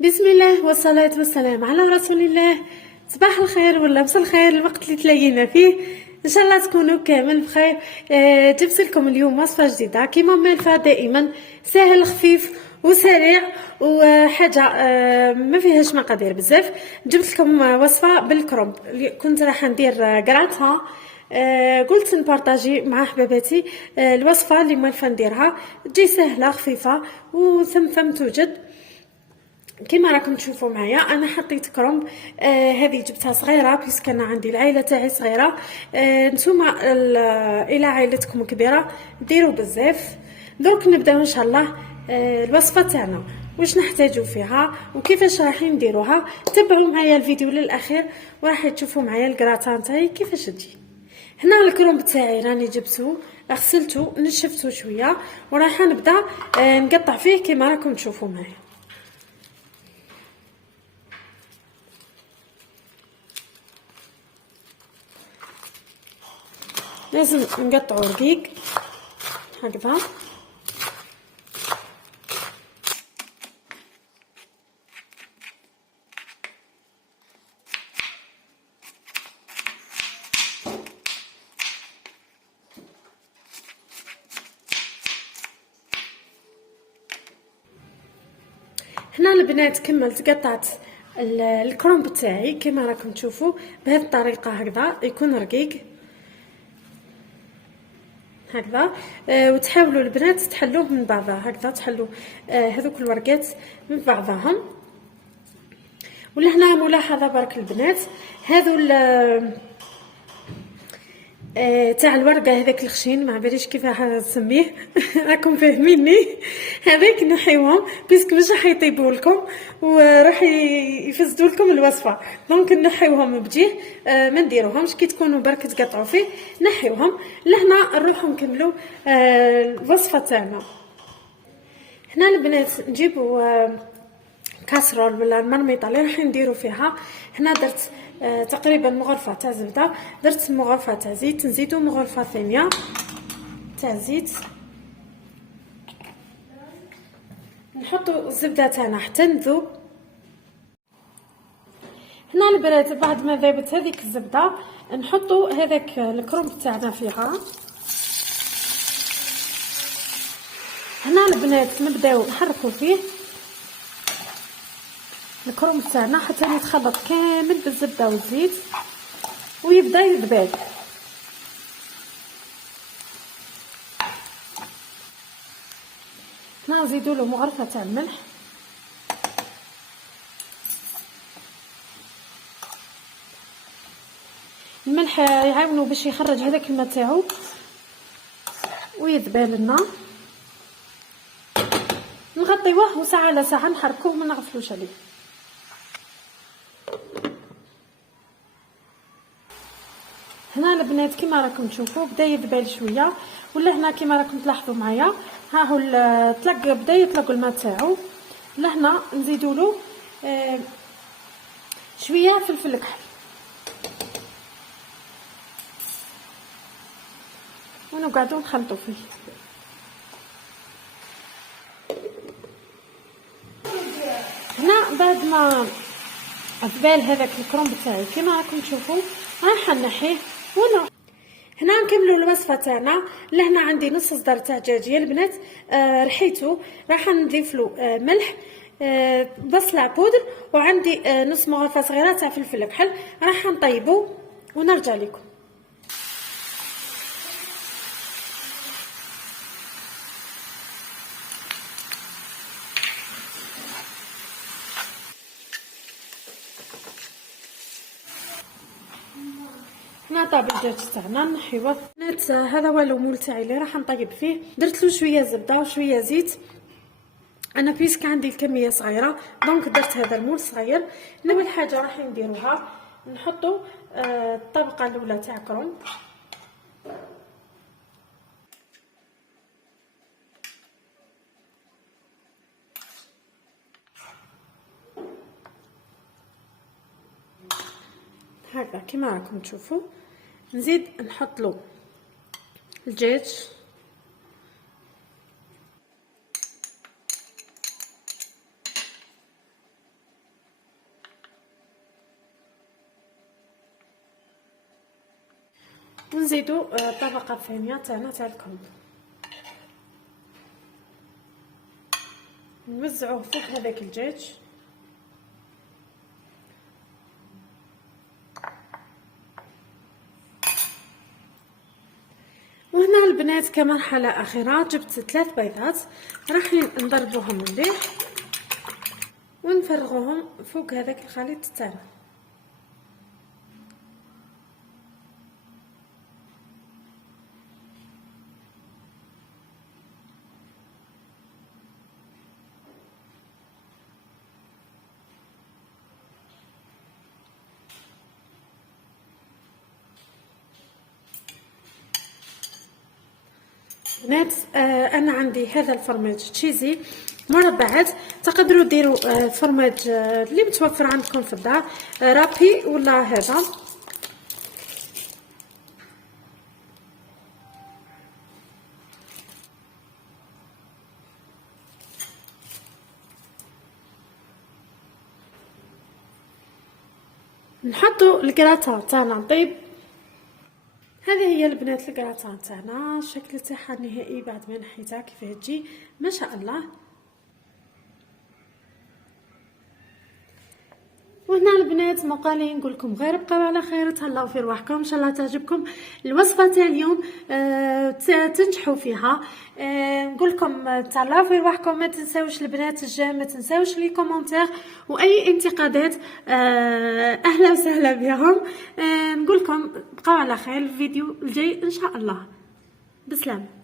بسم الله والصلاة والسلام على رسول الله. صباح الخير ولا مساء الخير الوقت اللي تلاقينا فيه، ان شاء الله تكونوا كامل بخير. جبت لكم اليوم وصفة جديدة كيما مالفة دائما، سهل خفيف وسريع وحاجة ما فيهاش مقادير بزاف. جبت لكم وصفة بالكرنب، كنت راح ندير قرعتها. قلت نبارطاجي مع حباباتي الوصفة اللي مالفة نديرها، تجي سهلة خفيفة وثم توجد كما راكم تشوفوا معايا. انا حطيت كرنب، هذه جبتها صغيره بيسك انا عندي العائله تاعي صغيره. نتوما الى عائلتكم كبيره ديروا بزاف. درك نبداو ان شاء الله الوصفه تاعنا، واش نحتاجو فيها وكيفاش راح نديروها. تبعوا معايا الفيديو للاخير وراح تشوفوا معايا الكراتان تاعي كيفاش تجي. هنا الكرنب تاعي راني جبتو غسلته نشفته شويه، وراح نبدا نقطع فيه كما راكم تشوفوا معايا. لازم نقطعه رقيق هكذا. هنا البنات كملت قطعت الكرنب تاعي كما راكم تشوفوا بهذه الطريقه هكذا، يكون رقيق هكذا. وتحاولوا البنات تحلوه من بعضها هكذا، تحلوا هذوك الورقات من بعضهم. ولهنا ملاحظه برك البنات، هذو تاع الورقه هذاك الخشين ما باليش كيف راح نسميه راكم فاهميني. هذاك نحيوهم بيسك مش راح يطيبوا لكم وراح يفسدوا لكم الوصفه، دونك نحيوهم بجيه. ما نديروهمش كي تكونوا برك تقطعوا فيه، نحيوهم. لهنا نروحوا نكملوا الوصفه تاعنا. هنا البنات نجيبوا كاسرول ولا المرميطه اللي راح نديروا فيها. هنا درت تقريبا مغرفه تاع زبده، درت مغرفه تاع زيت، نزيدو مغرفه ثانيه تاع زيت، نحطوا الزبده تاعنا حتى نذوب. هنا البنات بعد ما ذابت هذيك الزبده نحطوا هذاك الكرنب تاعنا فيها. هنا البنات نبداو نحركوا فيه الكرنب تاعنا حتى يتخلط كامل بالزبده والزيت ويبدا يذبل. هنا نزيدوا له مغرفه تاع الملح، الملح يعاونوا باش يخرج هذاك الماء تاعو ويذبل لنا. نغطيوه وساعه على ساعه نحركوه ما نغفلوش عليه. هنا البنات كما راكم تشوفوا بدا يذبل شويه، ولا هنا كما راكم تلاحظوا معايا ها هو طلق بدا يطلق الماء تاعو. لهنا نزيدوا له شويه فلفل كحل ونقعدوا نخلطوا فيه. هنا بعد ما ذبال هذاك الكرنب تاعي كما راكم تشوفوا راح نحيه ونروح. هنا نكملوا الوصفه تاعنا. لهنا عندي نص صدر تاع دجاج البنات، رحيته راح نضيف له ملح، بصله بودر، وعندي نص مغرفه صغيره تاع فلفل كحل. راح نطيبه ونرجع لكم. هنا طاب الدجاج تاعنا نحيوه. هذا هو المول تاعي اللي راح نطيب فيه. درت له شويه زبده وشويه زيت، انا بيسك عندي الكميه صغيره دونك درت هذا المول صغير. اول حاجه راح نديروها نحطوا الطبقه الاولى تاع كرنب، هكذا كما راكم تشوفوا. نزيد نحط له الدجاج، ونزيدو طبقه ثانيه تاعنا تاع الكرنب، نوزعوه فوق هذاك الدجاج. وهنا البنات كمرحله اخيره جبت 3 بيضات، راح نضربوهم مليح ونفرغوهم فوق هذاك الخليط تاعنا. بنات انا عندي هذا الفرماج تشيزي مربعات، تقدروا ديروا الفرماج اللي متوفر عندكم في الدار، رابي ولا هذا. نحطوا الكراتان تاعنا نطيب. هذه هي البنات الكراتان تاعنا، الشكل تاعها النهائي بعد ما نحيتها كيف تجي ما شاء الله. وهنا البنات مقالي نقول لكم غير بقاو على خير، تهلاو في رواحكم، ان شاء الله تعجبكم الوصفه تاع اليوم، تنجحوا فيها. نقول لكم تهلاو في رواحكم، ما تنساوش البنات الجيم، ما تنساوش لي كومونتير، واي انتقادات اهلا وسهلا بهم. نقول لكم بقاو على خير، الفيديو الجاي ان شاء الله. بسلام.